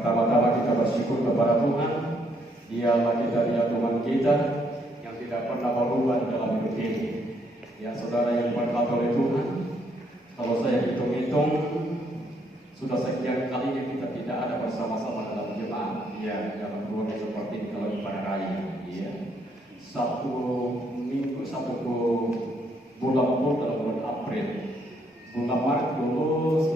Pertama-tama kita bersyukur kepada Tuhan. Dialah kita, Dia Tuhan kita yang tidak pernah berubah dalam hidup ini. Ya saudara yang berkata oleh Tuhan, kalau saya hitung-hitung sudah sekian kalinya kita tidak ada bersama-sama dalam jemaat. Ya, dalam keluarga seperti ini kalau pada raya. Ya, satu bulan dalam bulan April. Bulan Maret dulu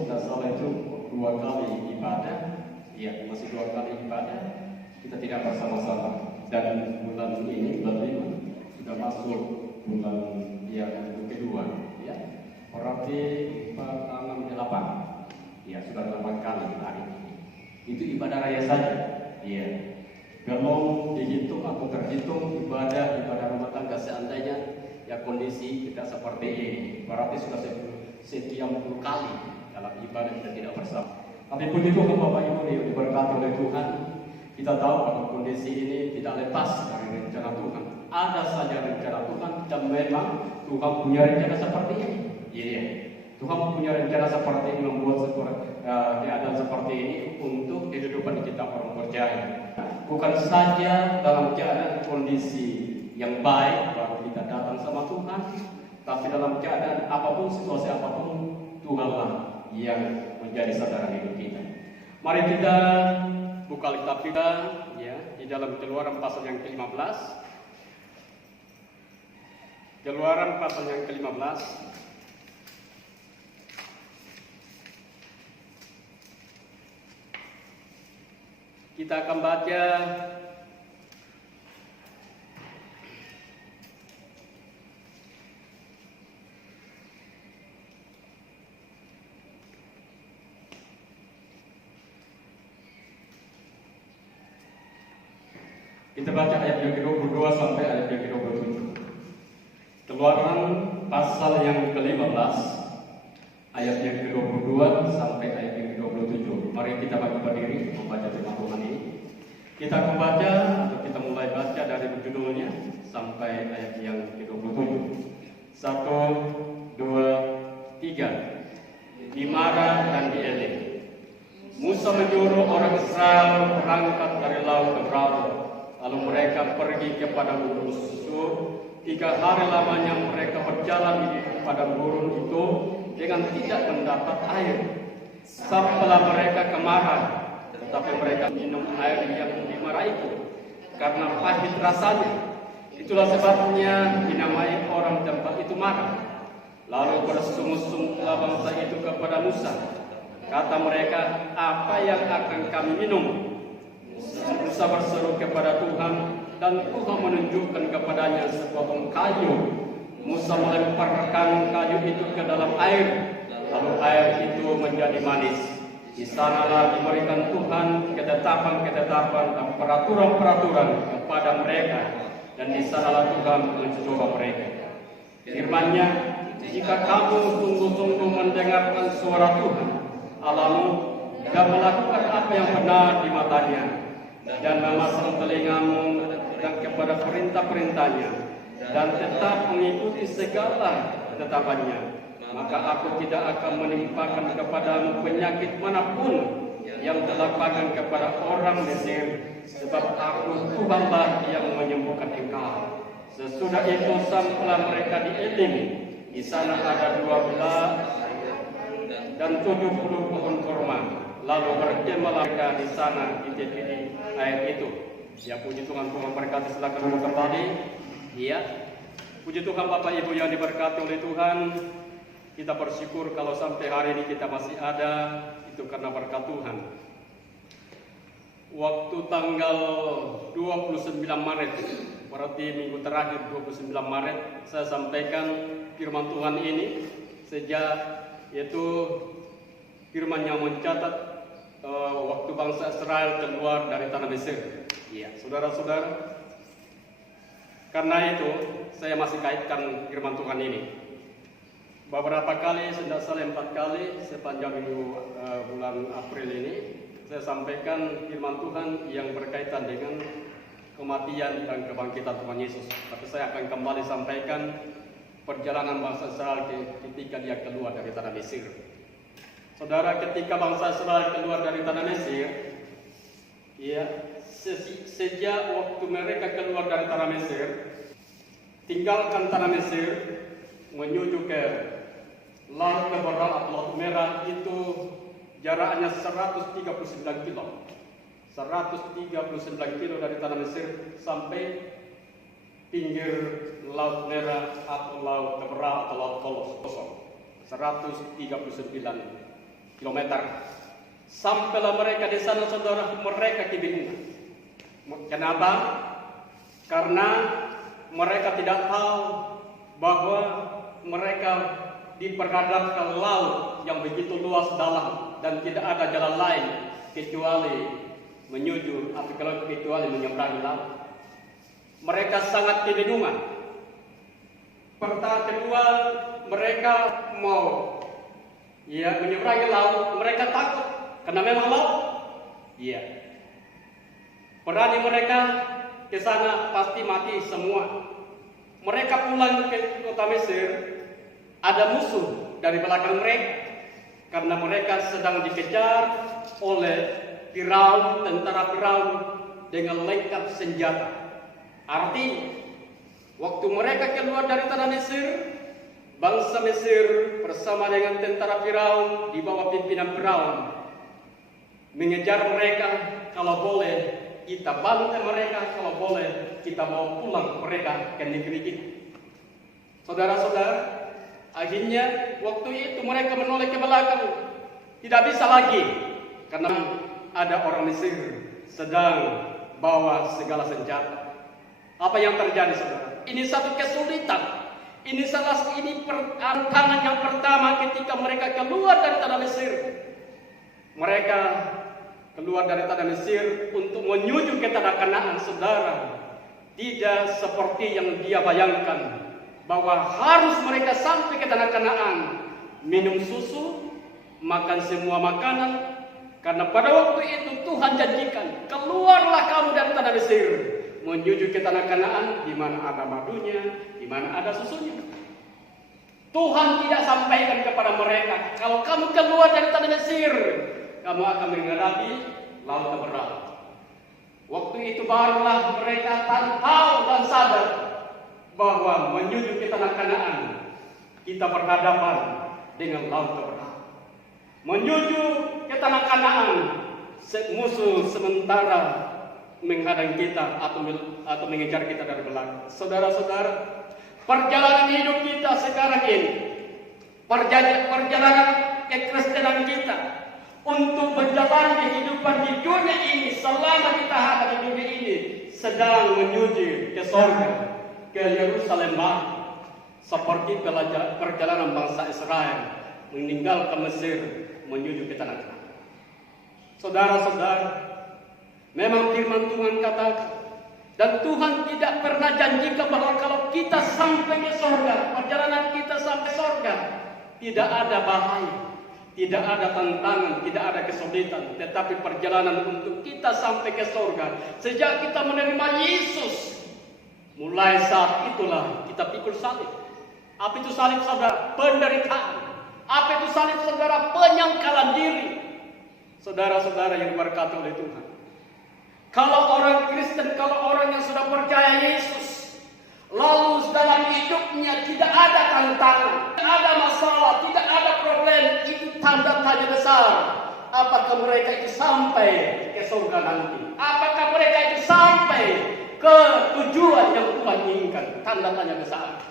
tidak salah itu 2 kali ibadah. Ya, masih 2 kali ibadah. Kita tidak bersama-sama. Dan bulan ini, bulan 5 sudah masuk bulan yang kedua. Ya, berarti 4, 6, 8. Ya, sudah 8 kali hari ini. Itu ibadah raya saja. Ya, kalau dihitung atau terhitung ibadah rumah tangga seandainya ya kondisi kita seperti ini, berarti sudah sekian puluh kali dalam ibadah kita tidak bersama. Tapi puji Tuhan Bapak Ibu yang diberkati oleh Tuhan, kita tahu bahwa kondisi ini tidak lepas dari rencana Tuhan. Ada saja rencana Tuhan dan memang Tuhan punya rencana seperti ini. Iya, Tuhan punya rencana seperti ini, membuat keadaan seperti ini untuk kehidupan kita orang percaya. Bukan saja dalam keadaan kondisi yang baik baru kita datang sama Tuhan, tapi dalam keadaan apapun, situasi apapun, Tuhanlah yang menjadi saudara hidup kita. Mari kita buka kitab kita ya di dalam Keluaran pasal yang ke-15. Keluaran pasal yang ke-15. Kita akan baca ayat yang ke-22 sampai ayat yang ke-27. Keluaran pasal yang ke-15 ayat yang ke-22 sampai ayat yang ke-27. Mari kita berdiri membaca firman Tuhan ini. Kita membaca atau kita mulai baca dari judulnya sampai ayat yang ke-27. 1, 2, 3. Dimarah dan dieling. Musa menyuruh orang Israel berangkat dari laut ke Perahu. Lalu mereka pergi kepada gurun Sur. 3 hari lamanya mereka berjalan di padang gurun itu dengan tidak mendapat air. Sampailah mereka kemarah, tetapi mereka minum air yang dimarah itu karena pahit rasanya. Itulah sebabnya dinamai orang tempat itu marah. Lalu bersungut-sungutlah bangsa itu kepada Musa. Kata mereka, apa yang akan kami minum? Musa berseru kepada Tuhan dan Tuhan menunjukkan kepadanya sepotong kayu. Musa melemparkan kayu itu ke dalam air, lalu air itu menjadi manis. Di sanalah diberikan Tuhan ketetapan-ketetapan dan peraturan-peraturan kepada mereka, dan di sanalah Tuhan mencoba mereka. Firman-Nya, jika kamu sungguh-sungguh mendengarkan suara Tuhan Allahmu dan melakukan apa yang benar di matanya, dan memasang telingamu dan kepada perintah-perintahnya, dan tetap mengikuti segala ketetapannya, maka aku tidak akan menimpakan kepadamu penyakit manapun yang terlakukan kepada orang Mesir, sebab aku Tuhanlah yang menyembuhkan engkau. Sesudah itu sampailah mereka di Elim. Di sana ada 12 dan 70 pohon kurma. Lalu berkemahlah mereka di sana di tepi air itu. Ya, puji Tuhan, Tuhan berkati. Silakan kembali. Iya. Puji Tuhan Bapak Ibu yang diberkati oleh Tuhan. Kita bersyukur kalau sampai hari ini kita masih ada, itu karena berkat Tuhan. Waktu tanggal 29 Maret, berarti minggu terakhir 29 Maret, saya sampaikan firman Tuhan ini sejak yaitu firman yang mencatat waktu bangsa Israel keluar dari tanah Mesir. Iya, saudara-saudara, karena itu saya masih kaitkan firman Tuhan ini. Beberapa kali, tidak salah 4 kali sepanjang bulan April ini, saya sampaikan firman Tuhan yang berkaitan dengan kematian dan kebangkitan Tuhan Yesus. Tapi saya akan kembali sampaikan perjalanan bangsa Israel ketika dia keluar dari tanah Mesir. Saudara, ketika bangsa Israel keluar dari tanah Mesir, Ya, sejak waktu mereka keluar dari tanah Mesir, tinggalkan tanah Mesir, menuju ke Laut Lebaran atau Laut Merah, itu jaraknya 139 kilo. 139 kilo dari tanah Mesir sampai pinggir Laut Merah atau Laut Lebaran atau Laut Kosong. 139 kilometer. Sampailah mereka di sana, saudara, mereka kebingungan. Kenapa? Karena mereka tidak tahu bahwa mereka diperhadapkan laut yang begitu luas dalam dan tidak ada jalan lain kecuali menuju atau kalau kecuali menyeberangi laut. Mereka sangat kebingungan. Kedua, mereka mau menyeberangi laut, mereka takut karena memang laut. Berani mereka ke sana pasti mati semua. Mereka pulang ke kota Mesir, ada musuh dari belakang mereka karena mereka sedang dikejar oleh Firaun, tentara Firaun dengan lengkap senjata. Artinya, waktu mereka keluar dari tanah Mesir, bangsa Mesir bersama dengan tentara Firaun di bawah pimpinan Firaun mengejar mereka. Kalau boleh kita bantai mereka, kalau boleh kita bawa pulang mereka ke negeri kita. Saudara-saudara, akhirnya waktu itu mereka menoleh ke belakang, tidak bisa lagi karena ada orang Mesir sedang bawa segala senjata. Apa yang terjadi, saudara? Ini satu kesulitan. Ini tantangan yang pertama ketika mereka keluar dari tanah Mesir. Mereka keluar dari tanah Mesir untuk menuju ke tanah Kanaan, saudara. Tidak seperti yang dia bayangkan bahwa harus mereka sampai ke tanah Kanaan, minum susu, makan semua makanan. Karena pada waktu itu Tuhan janjikan, keluarlah kamu dari tanah Mesir menuju ke tanah Kanaan, di mana ada madunya, di mana ada susunya. Tuhan tidak sampaikan kepada mereka, kalau kamu keluar dari tanah Mesir, kamu akan menghadapi Laut Lebaran. Waktu itu barulah mereka tahu dan sadar bahwa menuju ke tanah Kanaan kita berhadapan dengan Laut Lebaran. Menuju ke tanah Kanaan, musuh sementara menghadang kita atau mengejar kita dari belakang. Saudara-saudara, perjalanan hidup kita sekarang ini, perjalanan kekristenan kita untuk berjalan kehidupan di dunia ini, selama kita ada di dunia ini, sedang menuju ke surga, ke Yerusalem baru, seperti perjalanan bangsa Israel meninggalkan Mesir menuju ke tanah Kanaan. Saudara-saudara, memang firman Tuhan katakan, dan Tuhan tidak pernah janjikan bahwa kalau kita sampai ke surga, perjalanan kita sampai surga, tidak ada bahaya, tidak ada tantangan, tidak ada kesulitan, tetapi perjalanan untuk kita sampai ke surga, sejak kita menerima Yesus, mulai saat itulah kita pikul salib. Apa itu salib, saudara? Penderitaan. Apa itu salib, saudara? Penyangkalan diri. Saudara-saudara yang diberkati oleh Tuhan, kalau orang Kristen, kalau orang yang sudah percaya Yesus, lalu dalam hidupnya tidak ada tantangan, tidak ada masalah, tidak ada problem, itu tanda tanya besar. Apakah mereka itu sampai ke surga nanti? Apakah mereka itu sampai ke tujuan yang Tuhan inginkan? Tanda tanya besar.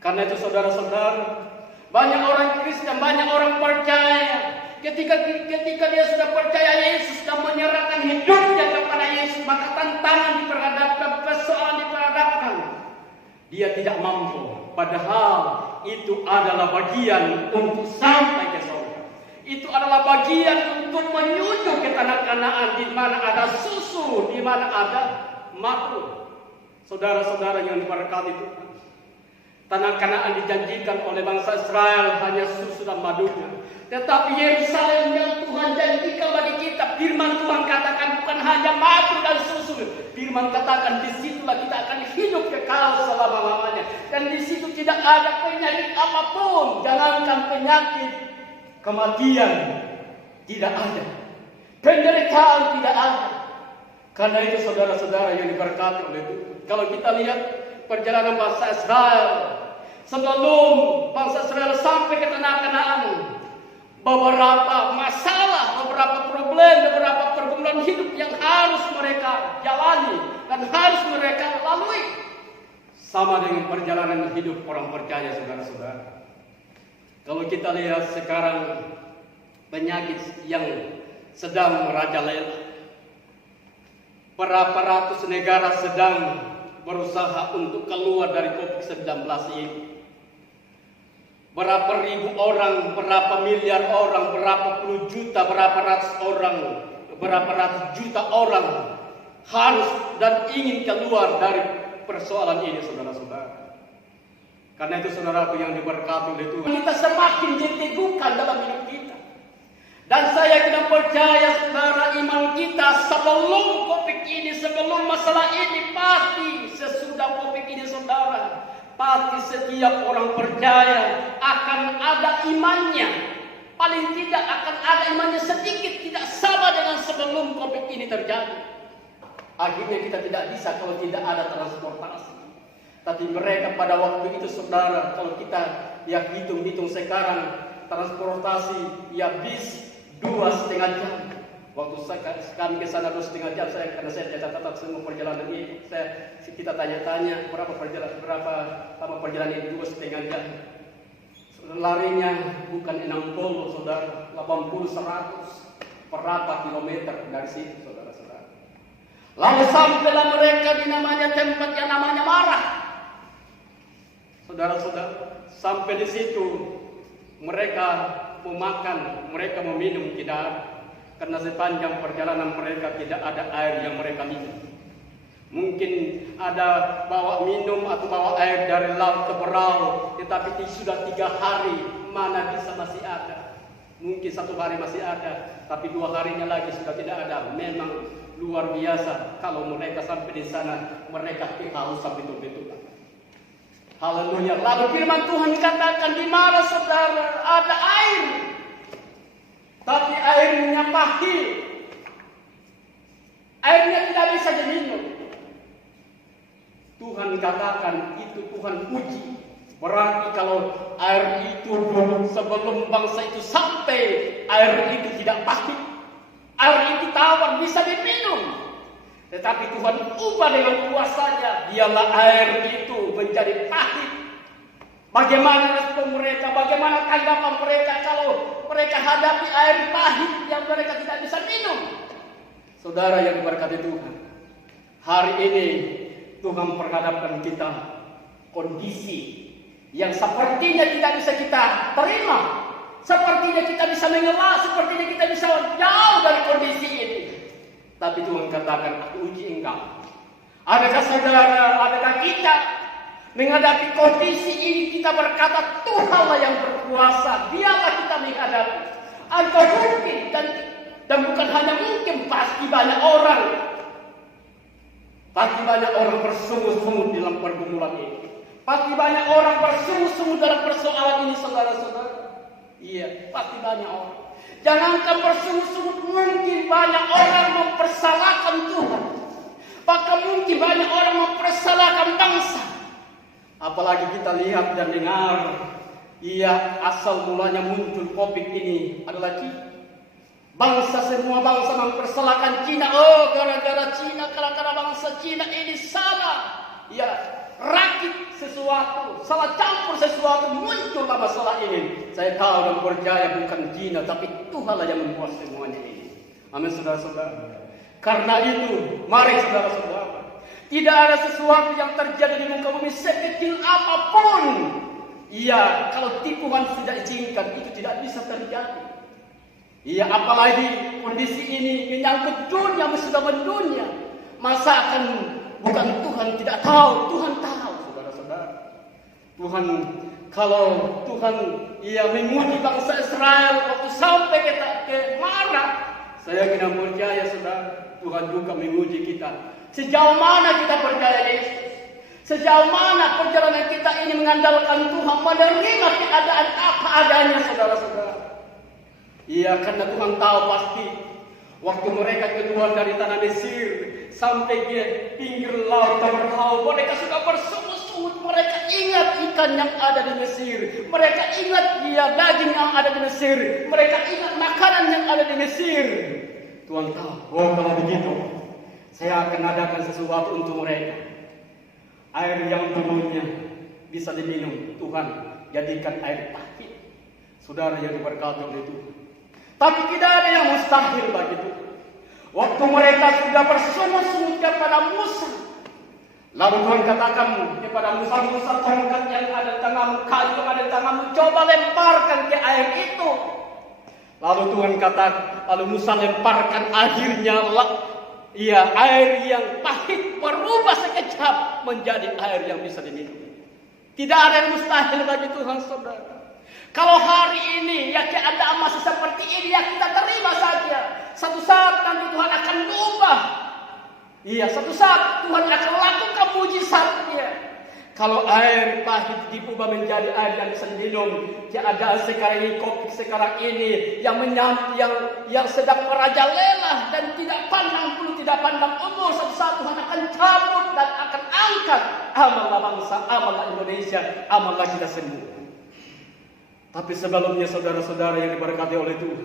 Karena itu saudara-saudara, banyak orang Kristen, banyak orang percaya, ketika dia sudah percaya Yesus dan menyerahkan hidupnya kepada Yesus, maka tantangan diperhadapkan, persoalan diperhadapkan, dia tidak mampu. Padahal itu adalah bagian untuk sampai ke surga. Itu adalah bagian untuk menuju ke tanah Kanaan, di mana ada susu, di mana ada madu. Saudara-saudara yang diberkati Tuhan, tanah Kanaan dijanjikan oleh bangsa Israel hanya susu dan madunya. Tetapi Yerusalem yang Tuhan janjikan bagi kita, firman Tuhan katakan bukan hanya madu dan susu. Firman katakan disitulah kita akan hidup kekal selama-lamanya. Dan di situ tidak ada penyakit apapun. Jangankan penyakit, kematian tidak ada. Penderitaan tidak ada. Karena itu saudara-saudara yang diberkati oleh Tuhan, kalau kita lihat perjalanan bangsa Israel sebelum bangsa Israel sampai ke tanah Kanaan, beberapa masalah, beberapa problem, beberapa pergumulan hidup yang harus mereka jalani dan harus mereka lalui. Sama dengan perjalanan hidup orang percaya, saudara-saudara. Kalau kita lihat sekarang penyakit yang sedang merajalela, berapa ratus negara sedang berusaha untuk keluar dari COVID-19 ini. Berapa ribu orang, berapa miliar orang, berapa puluh juta, berapa ratus orang, berapa ratus juta orang harus dan ingin keluar dari persoalan ini, saudara-saudara. Karena itu saudaraku yang diberkati oleh Tuhan, kita semakin diteguhkan dalam hidup kita. Dan saya tidak percaya saudara, iman kita sebelum COVID ini, sebelum masalah ini, pasti sesudah COVID ini saudara, pasti setiap orang percaya akan ada imannya. Paling tidak akan ada imannya sedikit, tidak sama dengan sebelum COVID ini terjadi. Akhirnya kita tidak bisa kalau tidak ada transportasi. Tapi mereka pada waktu itu saudara, kalau kita ya hitung-hitung sekarang, transportasi ya bis 2,5 jam. Waktu kami ke sana 2,5 jam, karena saya catat semua perjalanan ini. Kita tanya-tanya berapa lama perjalanan ini, 2,5 jam. Larinya bukan 60 saudara, 80, 100 berapa kilometer dari situ saudara-saudara. Lalu sampailah mereka di namanya tempat yang namanya Marah. Saudara-saudara, sampai di situ mereka mau makan, mereka mau minum tidak ada. Karena sepanjang perjalanan mereka tidak ada air yang mereka minum. Mungkin ada bawa minum atau bawa air dari laut ke Berau, tetapi sudah 3 hari mana bisa masih ada. Mungkin 1 hari masih ada, tapi 2 harinya lagi sudah tidak ada. Memang luar biasa kalau mereka sampai di sana, mereka kehausan betul-betul. Haleluya. Lalu firman Tuhan katakan di mana saudara ada air, tapi airnya pahit. Airnya tidak bisa diminum. Tuhan katakan itu Tuhan uji. Berarti kalau air itu sebelum bangsa itu sampai, air itu tidak pahit, air itu tawar bisa diminum. Tetapi Tuhan ubah dengan kuasanya, dialah air itu menjadi pahit. Bagaimana respon mereka, bagaimana tanggapan mereka kalau mereka hadapi air pahit yang mereka tidak bisa minum. Saudara yang diberkati Tuhan, hari ini Tuhan perhadapkan kita kondisi yang sepertinya tidak bisa kita terima, sepertinya kita bisa mengelak, sepertinya kita bisa jauh dari kondisi ini. Tapi Tuhan katakan, aku uji engkau. Adakah saudara, adakah kita menghadapi kondisi ini kita berkata Tuhanlah yang berkuasa, Dialah kita menghadapi. Engkau mungkin dan bukan hanya mungkin, pasti banyak orang bersungut-sungut dalam pergumulan ini. Pasti banyak orang bersungut-sungut dalam persoalan ini, saudara-saudara. Iya, pasti banyak orang. Jangankan bersungut-sungut, mungkin banyak orang mempersalahkan Tuhan. Bahkan mungkin banyak orang mempersalahkan bangsa. Apalagi kita lihat dan dengar, iya, asal mulanya muncul COVID ini adalah Cina. Semua bangsa mempersalahkan Cina. Oh, gara-gara Cina, gara-gara bangsa Cina ini salah. Ya, rakit sesuatu, salah campur sesuatu, muncullah masalah ini. Saya tahu dan percaya bukan Cina, tapi Tuhanlah yang membuat semuanya ini. Amin, saudara-saudara. Karena itu, mari saudara-saudara, tidak ada sesuatu yang terjadi di muka bumi sekecil apapun. Iya, kalau Tuhan tidak izinkan, itu tidak bisa terjadi. Iya, apalagi kondisi ini menyangkut dunia, sudah mendunia. Masa akan bukan Tuhan tidak tahu? Tuhan tahu, saudara-saudara. Kalau Tuhan menguji bangsa Israel waktu sampai ke Marah, saya tidak percaya saudara, Tuhan juga menguji kita. Sejauh mana kita percaya Yesus? Sejauh mana perjalanan kita ini mengandalkan Tuhan, menerima keadaan apa adanya, saudara-saudara. Iya, karena Tuhan tahu pasti waktu mereka keluar dari tanah Mesir, sampai ke pinggir laut Taberhau. Mereka sudah bersungut-sungut. Mereka ingat ikan yang ada di Mesir. Mereka ingat daging yang ada di Mesir. Mereka ingat makanan yang ada di Mesir. Tuhan tahu, oh kalau begitu, saya akan adakan sesuatu untuk mereka. Air yang dulunya bisa diminum, Tuhan jadikan air pahit. Saudara yang diberkati oleh Tuhan. Tapi tidak ada yang mustahil bagi Tuhan. Waktu mereka sudah bersungut-sungut kepada Musa, lalu Tuhan katakan kepada Musa, Musa, tongkat yang ada di tanganmu, kayu yang ada di tanganmu, coba lemparkan ke air itu. Lalu Tuhan katakan, lalu Musa lemparkan, akhirnya air yang pahit berubah sekejap menjadi air yang bisa diminum. Tidak ada yang mustahil bagi Tuhan, saudara. Kalau hari ini keadaan masih seperti ini, kita terima saja. Satu saat nanti Tuhan akan ubah. Satu saat Tuhan akan lakukan mujizatnya. Kalau air pahit diubah menjadi air yang bisa diminum, keadaan sekarang ini, COVID sekarang ini yang sedang merajalela dan tidak pandang bulu, tidak pandang umur, satu saat Tuhan akan cabut dan akan angkat amallah bangsa, amallah Indonesia, amallah kita semua. Tapi sebelumnya saudara-saudara yang diberkati oleh Tuhan,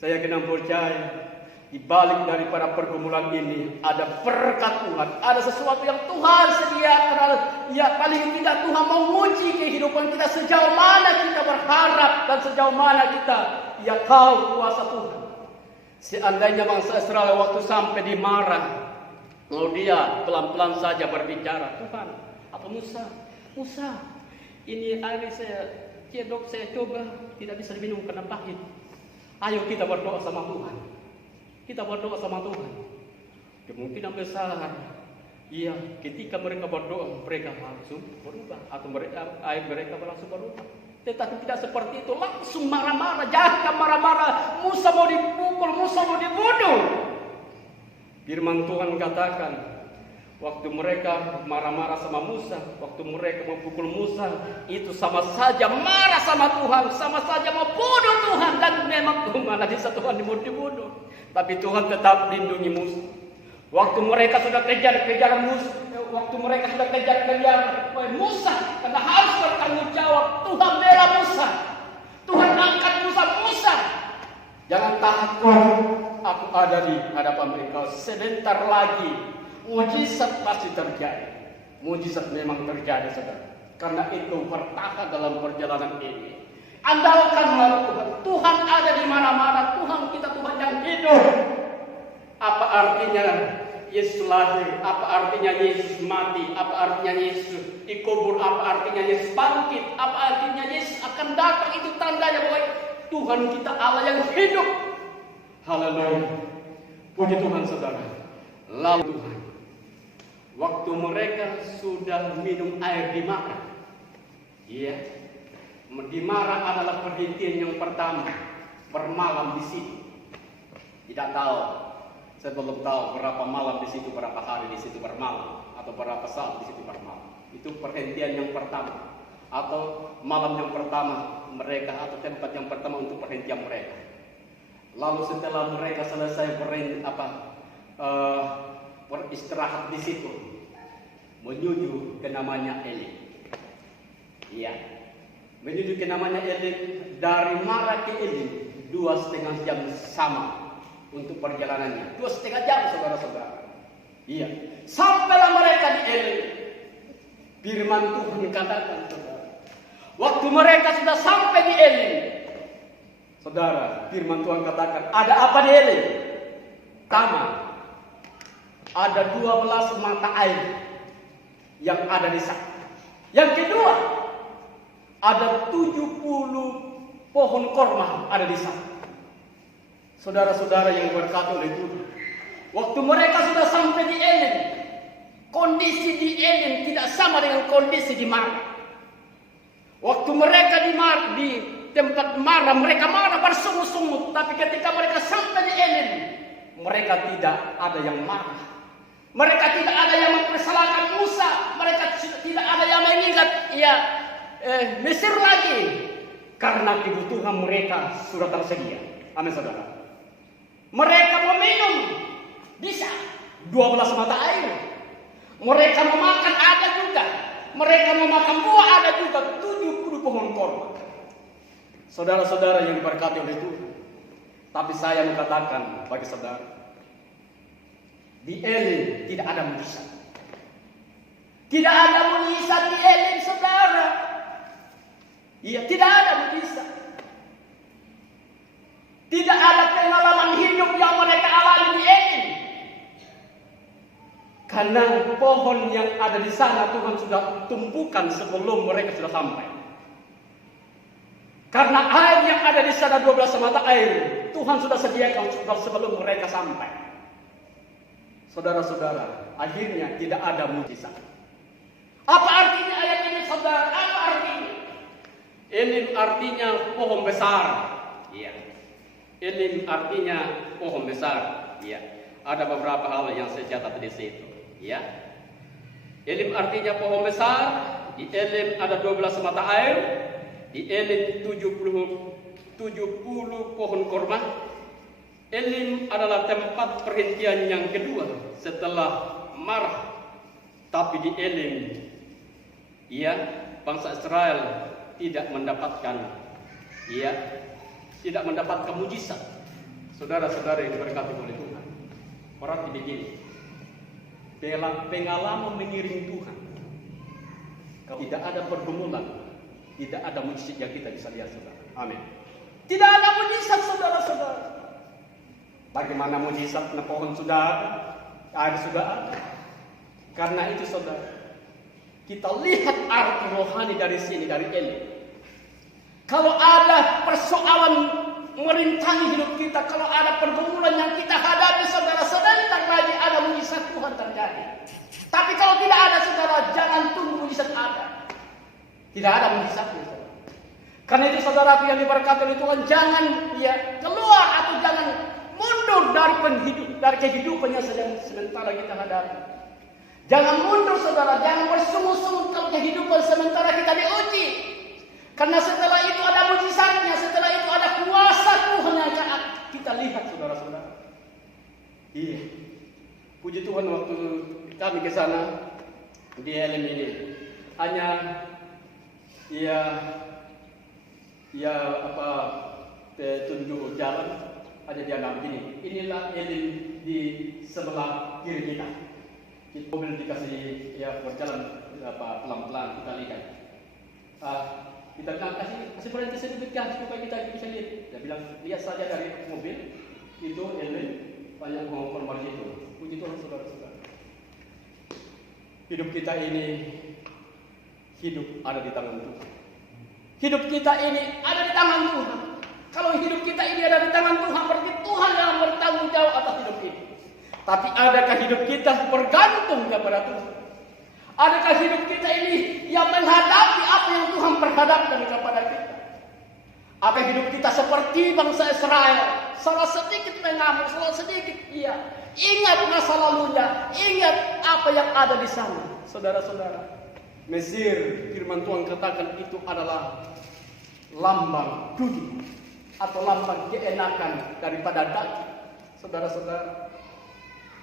saya kena percaya di balik daripada pergumulan ini ada berkat Tuhan, ada sesuatu yang Tuhan sediakan. Paling tidak Tuhan mau menguji kehidupan kita sejauh mana kita berharap dan sejauh mana kita tahu kuasa Tuhan. Seandainya bangsa Israel waktu sampai di Marah, lalu dia pelan-pelan saja berbicara, Tuhan, apa Musa, ini air saya coba tidak bisa diminum karena pahit. Ayo kita berdoa sama Tuhan. Kita berdoa sama Tuhan. Kemungkinan besar, ketika mereka berdoa, mereka langsung berubah. Atau air mereka langsung berubah. Tetapi tidak seperti itu. Langsung marah-marah. Jangan marah-marah. Musa mau dipukul, Musa mau dibunuh. Firman Tuhan katakan, waktu mereka marah-marah sama Musa, waktu mereka memukul Musa, itu sama saja marah sama Tuhan, sama saja mau bunuh Tuhan. Dan memang mana bisa Tuhan mau dibunuh. Tapi Tuhan tetap lindungi Musa. Waktu mereka sudah kejar Musa, waktu mereka sudah kejar Musa, karena harus bertanggung jawab, Tuhan bela Musa. Tuhan angkat Musa. Jangan takut, aku ada di hadapan mereka. Sebentar lagi mujizat pasti terjadi. Mujizat memang terjadi, saudara. Karena itu bertahan dalam perjalanan ini. Andalkanlah Tuhan. Tuhan ada di mana-mana. Tuhan kita Tuhan yang hidup. Apa artinya Yesus lahir? Apa artinya Yesus mati? Apa artinya Yesus dikubur? Apa artinya Yesus bangkit? Apa artinya Yesus akan datang? Itu tandanya bahwa Tuhan kita Allah yang hidup. Haleluya. Puji Tuhan, saudara. Lalu Tuhan, waktu mereka sudah minum air di Marah, di Marah adalah perhentian yang pertama, bermalam di situ. Tidak tahu, saya belum tahu berapa malam di situ, berapa hari di situ bermalam, atau berapa saat di situ bermalam. Itu perhentian yang pertama, atau malam yang pertama mereka, atau tempat yang pertama untuk perhentian mereka. Lalu setelah mereka selesai beristirahat di situ, menuju ke namanya Elim. Menuju ke namanya Elim, dari Marah ke Elim 2,5 jam sama untuk perjalanannya. 2,5 jam, saudara-saudara. Sampailah mereka di Elim. Firman Tuhan katakan, saudara, waktu mereka sudah sampai di Elim, saudara, firman Tuhan katakan, ada apa di Elim? Pertama, ada 12 mata air yang ada di sana. Yang kedua, ada 70 pohon korma ada di sana. Saudara-saudara yang berkati oleh Tuhan, waktu mereka sudah sampai di Elim, kondisi di Elim tidak sama dengan kondisi di Marah. Waktu mereka di tempat Marah, mereka marah bersungut-sungut. Tapi ketika mereka sampai di Elim, mereka tidak ada yang marah. Mereka tidak ada yang mempersalahkan Musa. Mereka tidak ada yang mengingat Mesir lagi. Karena kebutuhan mereka sudah tersedia. Amin, saudara. Mereka mau minum, bisa. 12 mata air. Mereka memakan ada juga. Mereka memakan buah ada juga. 70 pohon korma. Saudara-saudara yang diberkati oleh Tuhan. Tapi saya mengatakan bagi saudara, di Elim tidak ada mujizat. Tidak ada mujizat di Elim, saudara. Iya, tidak ada mujizat. Tidak ada pengalaman hidup yang mereka alami di Elim. Karena pohon yang ada di sana Tuhan sudah tumpukan sebelum mereka sudah sampai. Karena air yang ada di sana 12 mata air Tuhan sudah sediakan sebelum mereka sampai. Saudara-saudara, akhirnya tidak ada mujizat. Apa artinya ayat ini, saudara? Apa artinya? Elim artinya pohon besar. Iya. Elim artinya pohon besar. Iya. Ada beberapa hal yang saya catat di situ. Ya. Elim artinya pohon besar. Di Elim ada 12 mata air. Di Elim 70 pohon korma. Elim adalah tempat perhentian yang kedua setelah Marah. Tapi di Elim, bangsa Israel tidak mendapatkan mujizat. Saudara-saudara yang diberkati oleh Tuhan. Berarti begini, pengalaman mengiring Tuhan. Kalau tidak ada pergumulan, tidak ada mujizat yang kita bisa lihat, saudara. Amin. Tidak ada mujizat, saudara-saudara. Bagaimana mujizat? Pohon sudah ada, air sudah ada. Karena itu, saudara, kita lihat arti rohani dari sini, dari Elim. Kalau ada persoalan merintangi hidup kita, kalau ada pergumulan yang kita hadapi, saudara, sebentar lagi ada mujizat Tuhan terjadi. Tapi kalau tidak ada, saudara, jangan tunggu mujizat ada. Tidak ada mujizatnya, saudara. Karena itu, saudaraku yang diberkati oleh Tuhan, jangan keluar atau jangan mundur dari kehidupan yang sementara kita hadapi. Jangan mundur, saudara, jangan bersungut-sungut kalau kehidupan sementara kita diuji. Karena setelah itu ada mujizatnya, setelah itu ada kuasa Tuhan yang akan kita lihat, saudara-saudara. Iya. Puji Tuhan, waktu kami ke sana di Elim ini hanya tunjuk jalan aja dia begini. Inilah Elim di sebelah kiri kita. Mobil dikasih berjalan pelan-pelan, kita lihat. Kita bilang kasih berhenti sedikit supaya kita bisa lihat. Dia bilang lihat saja dari mobil itu Elim banyak konfirmasi itu. Puji Tuhan, saudara-saudara. Hidup kita ini ada di tangan Tuhan. Hidup kita ini ada di tangan Tuhan. Kalau hidup kita ini ada di tangan Tuhan, berarti Tuhan yang bertanggung jawab atas hidup ini. Tapi adakah hidup kita bergantung kepada Tuhan? Adakah hidup kita ini yang menghadapi apa yang Tuhan perhadapkan kepada kita? Apa hidup kita seperti bangsa Israel? Salah sedikit mengamuk, salah sedikit ingat masa lalunya, ingat apa yang ada di sana. Saudara-saudara, Mesir, firman Tuhan katakan itu adalah lambang dunia atau lambang keenakan daripada daging. Saudara-saudara,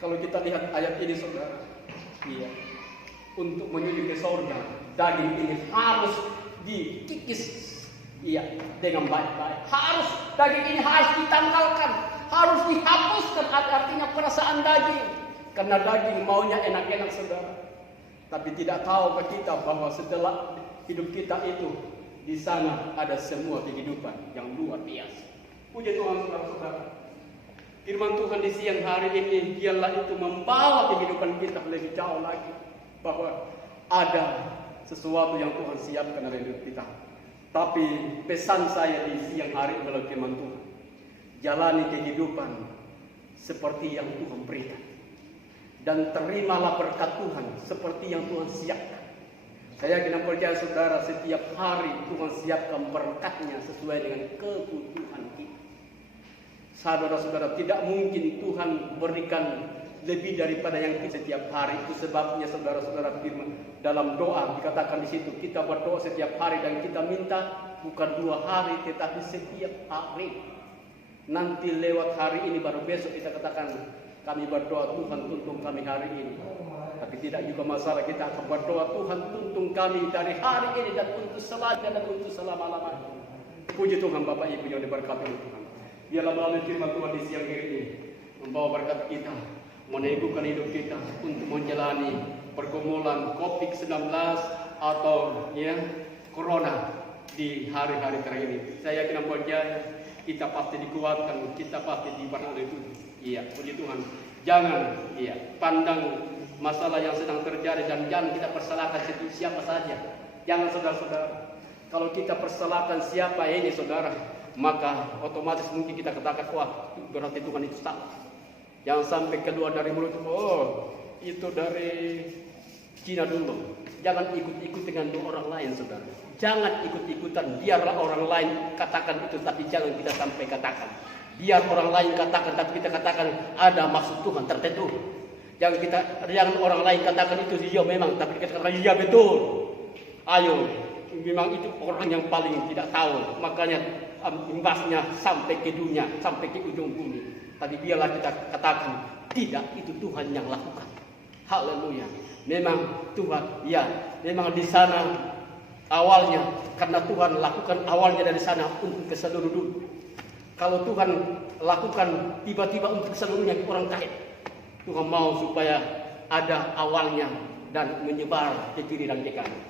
kalau kita lihat ayat ini, saudara, untuk menuju ke surga, daging ini harus dikikis, dengan baik-baik. Daging ini harus ditanggalkan, harus dihapuskan, artinya perasaan daging. Karena daging maunya enak-enak, saudara. Tapi tidak tahukah kita bahwa setelah hidup kita itu, di sana ada semua kehidupan yang luar biasa. Puji Tuhan, saudara-saudara. Firman Tuhan di siang hari ini, dialah itu membawa kehidupan kita lebih jauh lagi. Bahwa ada sesuatu yang Tuhan siapkan dalam hidup kita. Tapi pesan saya di siang hari melalui firman Tuhan, jalani kehidupan seperti yang Tuhan berikan. Dan terimalah berkat Tuhan seperti yang Tuhan siapkan. Saya yakin percaya, saudara, setiap hari Tuhan siapkan berkatnya sesuai dengan kebutuhan kita. Saudara-saudara, tidak mungkin Tuhan berikan lebih daripada yang kita setiap hari. Itu sebabnya, saudara-saudara, firman dalam doa dikatakan di situ, kita berdoa setiap hari dan kita minta bukan 2 hari tetapi setiap hari. Nanti lewat hari ini baru besok kita katakan Kami berdoa Tuhan tuntun kami hari ini. Tapi tidak juga masalah, kita akan berdoa Tuhan tuntun kami dari hari ini dan untuk selanjutnya dan untuk selama-lamanya. Puji Tuhan Bapak Ibu yang diberkati oleh Tuhan. Biarlah melalui firman Tuhan di siang hari ini membawa berkat kita, meneguhkan hidup kita untuk menjalani pergumulan COVID-19 atau Corona di hari-hari terakhir ini. Saya yakin percaya kita pasti dikuatkan, kita pasti diberkati oleh Tuhan. Iya, puji Tuhan. Jangan pandang masalah yang sedang terjadi dan jangan kita persalahkan siapa saja. Jangan saudara-saudara. Kalau kita persalahkan siapa ini saudara, maka otomatis mungkin kita katakan, wah berarti Tuhan itu salah. Jangan sampai keluar dari mulut, oh itu dari Cina dulu. Jangan ikut-ikut dengan orang lain saudara. Jangan ikut-ikutan, biarlah orang lain katakan itu, tapi jangan kita sampai katakan. Biar orang lain katakan, tapi kita katakan ada maksud Tuhan tertentu. Jangan orang lain katakan itu iya memang, tapi kita katakan iya betul. Ayo, memang itu orang yang paling tidak tahu, makanya imbasnya sampai ke dunia, sampai ke ujung bumi. Tapi biarlah kita katakan tidak, itu Tuhan yang lakukan. Haleluya. Memang Tuhan, memang di sana awalnya, karena Tuhan lakukan awalnya dari sana untuk ke seluruh dunia. Kalau Tuhan lakukan tiba-tiba untuk seluruhnya orang kaya, Tuhan mau supaya ada awalnya dan menyebar ke kiri dan ke kanan.